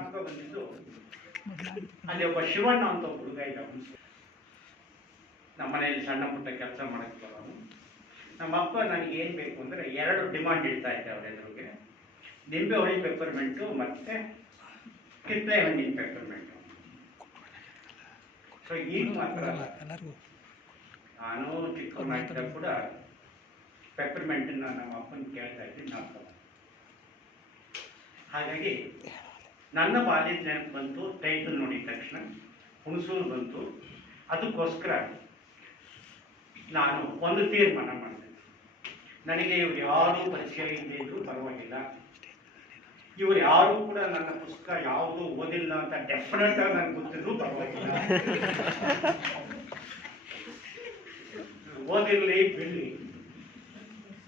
ಜ್ಞಾಪಕ ಬಂದಿದ್ದು ಅಲ್ಲಿ ಒಬ್ಬ ಶಿವಣ್ಣ ಅಂತ ಒಬ್ಬ ಹುಡುಗ ಇದ್ದ. ನಮ್ಮ ಮನೆಯಲ್ಲಿ ಸಣ್ಣ ಪುಟ್ಟ ಕೆಲಸ ಮಾಡಕ್ಕೆ ಬರೋನು. ನಮ್ಮ ಅಪ್ಪ ನನಗೆ ಏನು ಬೇಕು ಅಂದರೆ ಎರಡು ಡಿಮಾಂಡ್ ಇಡ್ತಾ ಇದ್ದೆ ಅವ್ರ ಎದುರಿಗೆ. ನಿಂಬೆ ಹುಳಿ ಪೆಪ್ಪರ್ಮೆಂಟು ಮತ್ತು ಕಿತ್ತಳೆ ಹಣ್ಣಿನ ಪೆಪ್ಪರ್ಮೆಂಟು ಸೊ ಈಗ ಮಾತ್ರ. ನಾನು ಚಿಕ್ಕವನಾಗಿದ್ದಾಗ ಕೂಡ ಪೆಪ್ಪರ್ಮೆಂಟನ್ನು ನಮ್ಮ ಅಪ್ಪನ ಕೇಳ್ತಾ ಇದ್ದೀನಿ ನಾವು ಹಾಗಾಗಿ ನನ್ನ ಬಾಲ್ಯ ನೆನಪು ಬಂತು ಟೈಟಲ್ ನೋಡಿದ ತಕ್ಷಣ ಹುಣಸೂರು ಬಂತು. ಅದಕ್ಕೋಸ್ಕರ ನಾನು ಒಂದು ತೀರ್ಮಾನ ಮಾಡಿದೆ. ನನಗೆ ಇವ್ರು ಯಾರೂ ಪರಿಚಯ ಇಲ್ಲದೆ ಇದ್ರೂ ಪರವಾಗಿಲ್ಲ. ಇವ್ರು ಯಾರು ಕೂಡ ನನ್ನ ಪುಸ್ತಕ ಯಾವುದು ಓದಿಲ್ಲ ಅಂತ ಡೆಫಿನೆಟ್ ಆಗಿ ನನಗೆ ಗೊತ್ತಿದ್ರು ಪರವಾಗಿಲ್ಲ. ಓದಿರಲಿ, ಬಿಡ್ಲಿ.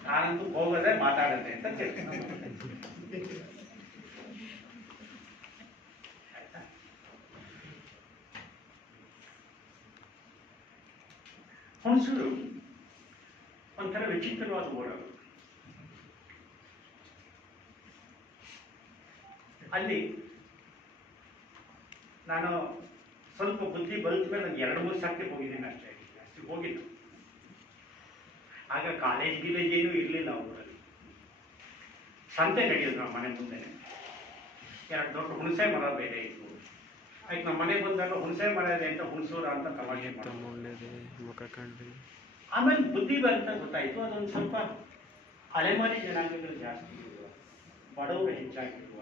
ನಾನಂತೂ ಹೋಗದೆ ಮಾತಾಡದೆ ಅಂತ ತೀರ್ಮಾನ ಹುಣಸೂರು ಒಂಥರ ವಿಚಿತ್ರವಾದ ಊರದು ಅಲ್ಲಿ ನಾನು ಸ್ವಲ್ಪ ಬುದ್ಧಿ ಬಲ್ತ ಮೇಲೆ ನಾನು ಎರಡು ಮೂರು ಸರ್ತಿ ಹೋಗಿದ್ದೇನೆ ಅಷ್ಟೇ. ಜಾಸ್ತಿ ಹೋಗಿಲ್ಲ. ಆಗ ಕಾಲೇಜ್ ಗೀಲೇಜ್ ಏನೂ ಇರಲಿಲ್ಲ ಊರಲ್ಲಿ. ಸಂತೆ ನಡೆಯೋದು ನಮ್ಮ ಮನೆ ಮುಂದೆ. ಎರಡು ದೊಡ್ಡ ಹುಣಸೆ ಮರ ಬೇರೆ ಇತ್ತು. ಆಯ್ತು ನಮ್ಮ ಮನೆಗೆ ಬಂದಾಗ ಹುಣಸೆ ಮರ ಇದೆ ಅಂತ ಹುಣಸೂರ ಅಂತ ತಮಾಷೆ ಆಮೇಲೆ ಬುದ್ಧಿ ಬಂತ ಗೊತ್ತಾಯ್ತು ಅದೊಂದು ಸ್ವಲ್ಪ ಅಲೆಮಾರಿ ಜನಾಂಗಗಳು ಜಾಸ್ತಿ ಇರುವ ಬಡವರು ಹೆಚ್ಚಾಗಿರುವ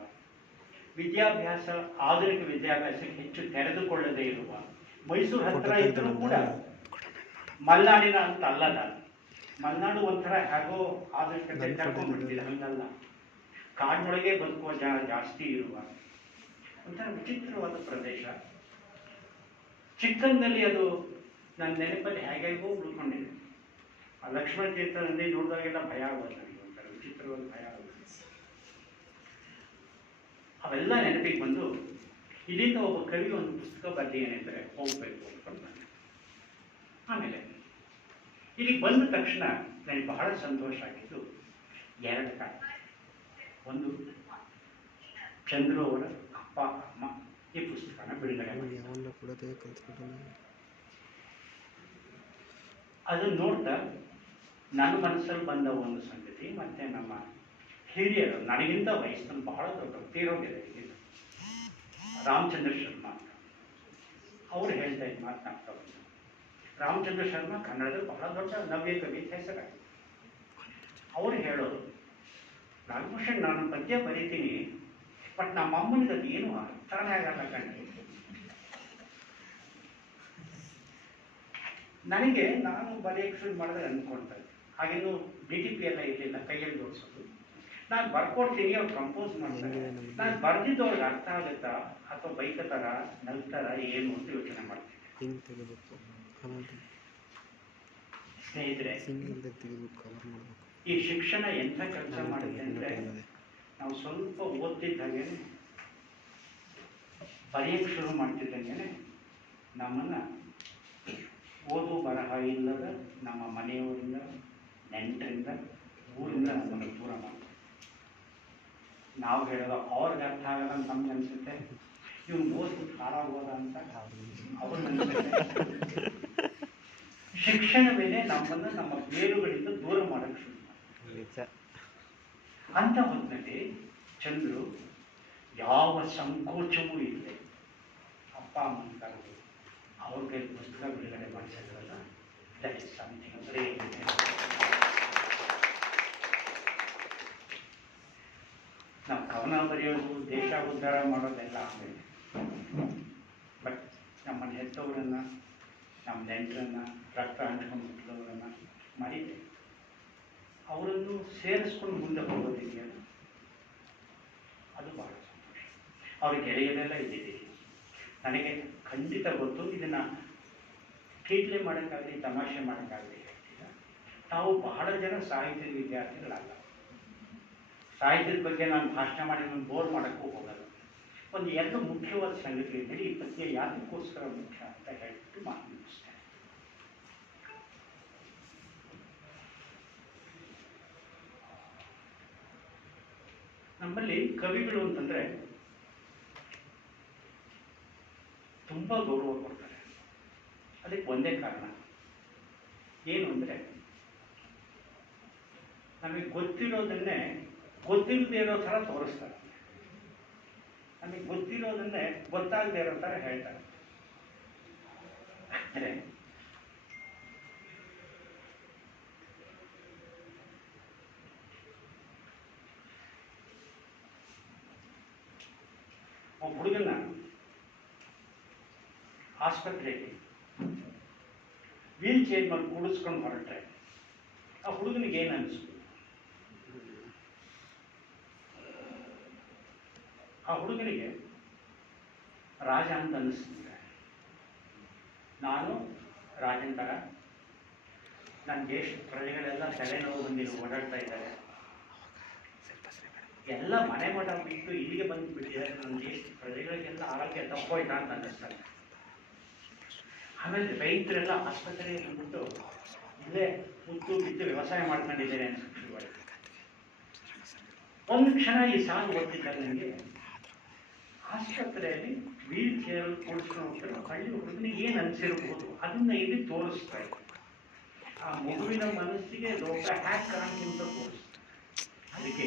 ವಿದ್ಯಾಭ್ಯಾಸ ಆಧುನಿಕ ವಿದ್ಯಾಭ್ಯಾಸಕ್ಕೆ ಹೆಚ್ಚು ತೆರೆದುಕೊಳ್ಳದೇ ಇರುವ ಮೈಸೂರು ಹತ್ರ ಇದ್ರೂ ಕೂಡ ಮಲ್ನಾಡಿನ ಅಂತ ಅಲ್ಲದ ಮಲ್ನಾಡು ಒಂಥರ ಹೇಗೋ ಆಧುನಿಕತೆ ಕರ್ಕೊಂಡ್ಬಿಡ್ತಿದೆ ಹಂಗಲ್ಲ. ಕಾಡಿನೊಳಗೆ ಬದುಕುವ ಜನ ಜಾಸ್ತಿ ಇರುವ ಒಂಥರ ವಿಚಿತ್ರವಾದ ಪ್ರದೇಶ. ಚಿಕ್ಕಂದಲ್ಲಿ ಅದು ನನ್ನ ನೆನಪಲ್ಲಿ ಹೇಗೇಗೋ ಉಳ್ಕೊಂಡಿದೆ. ಆ ಲಕ್ಷ್ಮಣ ತೀರ್ಥ ನೋಡಿದಾಗೆಲ್ಲ ಭಯ ಆಗೋದು ನನಗೆ, ಒಂಥರ ವಿಚಿತ್ರವಾದ ಭಯ ಆಗೋದು. ಅವೆಲ್ಲ ನೆನಪಿಗೆ ಬಂದು ಇಲ್ಲಿಂದ ಒಬ್ಬ ಕವಿ ಒಂದು ಪುಸ್ತಕ ಬರ್ದೇನೆಂದರೆ ಹೋಗ್ಬೇಕು ಅಂತ ಆಮೇಲೆ ಇಲ್ಲಿಗೆ ಬಂದ ತಕ್ಷಣ ನನಗೆ ಬಹಳ ಸಂತೋಷ ಆಗಿದ್ದು ಎರಡು ಕಾರಣ. ಒಂದು, ಚಂದ್ರು ಅವರ ಅಪ್ಪ ಅಮ್ಮ ಈ ಪುಸ್ತಕನ ಬಿಡುಗಡೆ ಅದನ್ನು ನೋಡ್ತಾ ನನ್ನ ಮನಸ್ಸಲ್ಲಿ ಬಂದ ಒಂದು ಸಂಗತಿ ಮತ್ತೆ ನಮ್ಮ ಹಿರಿಯರು ನನಗಿಂತ ವಯಸ್ಸನ್ನು ಬಹಳ ದೊಡ್ಡ ತೀರೋಗಿದೆ ರಾಮಚಂದ್ರ ಶರ್ಮಾ. ಅಂತ ಅವ್ರು ಹೇಳ್ತಾ ಇದ್ದ ಮಾತು ಬಂದರು ರಾಮಚಂದ್ರ ಶರ್ಮಾ ಕನ್ನಡದಲ್ಲಿ ಬಹಳ ದೊಡ್ಡ ನವ್ಯ ಕವಿ ಹೆಸರಾಗಿದೆ ಅವ್ರು ಹೇಳೋರು ನಾಗಭೂಷಣ್ ನಾನು ಪದ್ಯ ಬರೀತೀನಿ ಬಟ್ ನಮ್ಮ ಅಮ್ಮನಿಗೆ ಅದು ಏನು ಅರ್ಥನೇ ಆಗಲ್ಲ ಕಣ್ಣು ನನಗೆ ನಾನು ಬರೆಯಕ್ಕೆ ಶುರು ಮಾಡಿದ್ರೆ ಅನ್ಕೊಳ್ತಾ ಇದ್ದೆ ಹಾಗೇನು ಬಿ ಟಿ ಪಿ ಎಲ್ಲ ಇರಲಿಲ್ಲ ಕೈಯಲ್ಲಿ ಜೋಡಿಸೋದು ನಾನು ಬರ್ಕೊಡ್ತೀನಿ ಅವ್ರು ಕಂಪೋಸ್ ಮಾಡ್ತಾರೆ ನಾನು ಬರ್ದಿದ್ದು ಅವ್ರಿಗೆ ಅರ್ಥ ಆಗುತ್ತಾ ಅಥವಾ ಬೈಕತ್ತಾರ ನಲ್ತಾರ ಏನು ಅಂತ ಯೋಚನೆ ಮಾಡ್ತೀನಿ. ಸ್ನೇಹಿತರೆ ಈ ಶಿಕ್ಷಣ ಎಂಥ ಕೆಲಸ ಮಾಡುತ್ತೆ ಅಂದರೆ ನಾವು ಸ್ವಲ್ಪ ಓದ್ತಿದ್ದಂಗೆ ಬರೆಯಕ್ಕೆ ಶುರು ಮಾಡ್ತಿದ್ದಂಗೆ ನಮ್ಮನ್ನು ಓದು ಬರಹ ಇಲ್ಲದ ನಮ್ಮ ಮನೆಯವರಿಂದ, ನೆಂಟರಿಂದ, ಊರಿಂದ ನಮ್ಮನ್ನು ದೂರ ಮಾಡ್ತಾರೆ. ನಾವು ಹೇಳೋದು ಅವ್ರಿಗೆ ಅರ್ಥ ಆಗಲ್ಲ ಅಂತ ನಮ್ಗೆ ಅನಿಸುತ್ತೆ. ಇವ್ನು ಓದ್ಬಿಟ್ಟು ಹಾಳಾಗೋದ ಅಂತ ಅವ್ರಿಗೆ ಶಿಕ್ಷಣ ಶಿಕ್ಷಣವೇನೆ ನಮ್ಮನ್ನು ನಮ್ಮ ಬೇರುಗಳಿಂದ ದೂರ ಮಾಡಕ್ಕೆ ಶುರು ಮಾಡ್ತಾರೆ ಅಂತ ಹೊತ್ತಿನಲ್ಲಿ ಚಂದ್ರು ಯಾವ ಸಂಕೋಚವೂ ಇಲ್ಲದೆ ಅಪ್ಪ ಅಮ್ಮನ ಕರೆದು ಅವ್ರ ಕೈ ಪುಸ್ತಕ ಬಿಡುಗಡೆ ಮಾಡಿಸಿದ್ರಲ್ಲ ದಟ್ ಇಸ್ ಸಮಥಿಂಗ್ ನಾವು ಕವನ ಬರೆಯೋದು, ದೇಶ ಉದ್ಧಾರ ಮಾಡೋದೆಲ್ಲ ಆಮೇಲೆ. ಬಟ್ ನಮ್ಮನ್ನು ಹೆತ್ತವರನ್ನು, ನಮ್ಮ ನೆಂಟರನ್ನು, ರಕ್ತ ಹಂಚ್ಕೊಂಡು ಹುಟ್ಟಿದವರನ್ನ ಮಾಡಿದ್ದೆ ಅವರನ್ನು ಸೇರಿಸ್ಕೊಂಡು ಮುಂದೆ ಹೋಗೋದಿದೆಯಲ್ಲ ಅದು ಬಹಳ ಅವ್ರ ಗೆಳೆಯರೆಲ್ಲ ಇದ್ದಿದ್ದೀರಿ ನನಗೆ ಖಂಡಿತ ಗೊತ್ತು, ಇದನ್ನ ಕೀಟ್ಲೆ ಮಾಡೋಕ್ಕಾಗಲಿ, ತಮಾಷೆ ಮಾಡೋಕ್ಕಾಗಲಿ ಹೇಳ್ತಿಲ್ಲ ನಾವು ಬಹಳ ಜನ ಸಾಹಿತ್ಯದ ವಿದ್ಯಾರ್ಥಿಗಳಲ್ಲ. ಸಾಹಿತ್ಯದ ಬಗ್ಗೆ ನಾನು ಭಾಷಣ ಮಾಡಿ, ನಾನು ಬೋರ್ ಮಾಡೋಕ್ಕೂ ಹೋಗಲ್ಲ. ಒಂದು ಎರಡು ಮುಖ್ಯವಾದ ಸಂಗತಿ ಈ ಪದ್ಯ ಯಾತಕ್ಕೋಸ್ಕರ ಮುಖ್ಯ ಅಂತ ಹೇಳ್ಬಿಟ್ಟು ಮಾತು ಮುಗಿಸ್ತೇನೆ ನಮ್ಮಲ್ಲಿ ಕವಿಗಳು ಅಂತಂದ್ರೆ ತುಂಬಾ ಗೌರವ ಕೊಡ್ತಾರೆ. ಅದಕ್ಕೆ ಒಂದೇ ಕಾರಣ. ಏನು ಅಂದ್ರೆ ನಮಗೆ ಗೊತ್ತಿರೋದನ್ನೇ ಗೊತ್ತಿಲ್ಲದೆ ಇರೋ ಥರ ತೋರಿಸ್ತಾರೆ. ನಮಗೆ ಗೊತ್ತಿರೋದನ್ನೇ ಗೊತ್ತಾಗದೇ ಇರೋ ಥರ ಹೇಳ್ತಾರೆ. ಅಂದರೆ ಒಬ್ಬ ಹುಡುಗನ ಆಸ್ಪತ್ರೆಗೆ ವೀಲ್ ಚೇರ್ ಮೇಲೆ ಕೂಡಿಸ್ಕೊಂಡು ಹೊರಟ್ರೆ ಆ ಹುಡುಗನಿಗೆ ಏನು ಅನಿಸ್ತು? ಆ ಹುಡುಗನಿಗೆ ರಾಜ ಅಂತ ಅನ್ನಿಸ್ತಿದೆ ನಾನು ರಾಜನ್ ಥರ ನನ್ನ ದೇಶದ ಪ್ರಜೆಗಳೆಲ್ಲ ತಲೆನೋವು ಬಂದಿರೋ ಓಡಾಡ್ತಾ ಇದ್ದಾರೆ. ಎಲ್ಲ ಮನೆ ಮಠ ಬಿಟ್ಟು ಇಲ್ಲಿಗೆ ಬಂದು ಬಿಟ್ಟಿದ್ದಾರೆ ನಮ್ಮ ದೇಶದ ಪ್ರಜೆಗಳಿಗೆಲ್ಲ ಆರೋಗ್ಯ ತಪ್ಪೋಯ್ತಾ ಅಂತ ಅನ್ನಿಸ್ತಾರೆ. ಆಮೇಲೆ ರೈತರೆಲ್ಲ ಆಸ್ಪತ್ರೆಯಲ್ಲಿ ಬಂದ್ಬಿಟ್ಟು ಇಲ್ಲೇ ಮುತ್ತು ಬಿದ್ದು ವ್ಯವಸಾಯ ಮಾಡ್ಕೊಂಡಿದ್ದಾರೆ ಅಂತ ಒಂದು ಕ್ಷಣ ಈ ಸಾಂಗ್ ಗೊತ್ತಿದ್ದಾರೆ ನನಗೆ ಆಸ್ಪತ್ರೆಯಲ್ಲಿ ವೀಲ್ ಚೇರ್ ಕೂಡಿಸ್ಕೊಂಡು ಹಳ್ಳಿ ಹುಡುಗನಿಗೆ ಏನು ಅನಿಸಿರ್ಬೋದು? ಅದನ್ನ ಇಲ್ಲಿ ತೋರಿಸ್ತಾ ಆ ಮಗುವಿನ ಮನಸ್ಸಿಗೆ ಲೋಕ ಹ್ಯಾಕ್ ಅಂತ ತೋರಿಸ್ತಾರೆ ಅದಕ್ಕೆ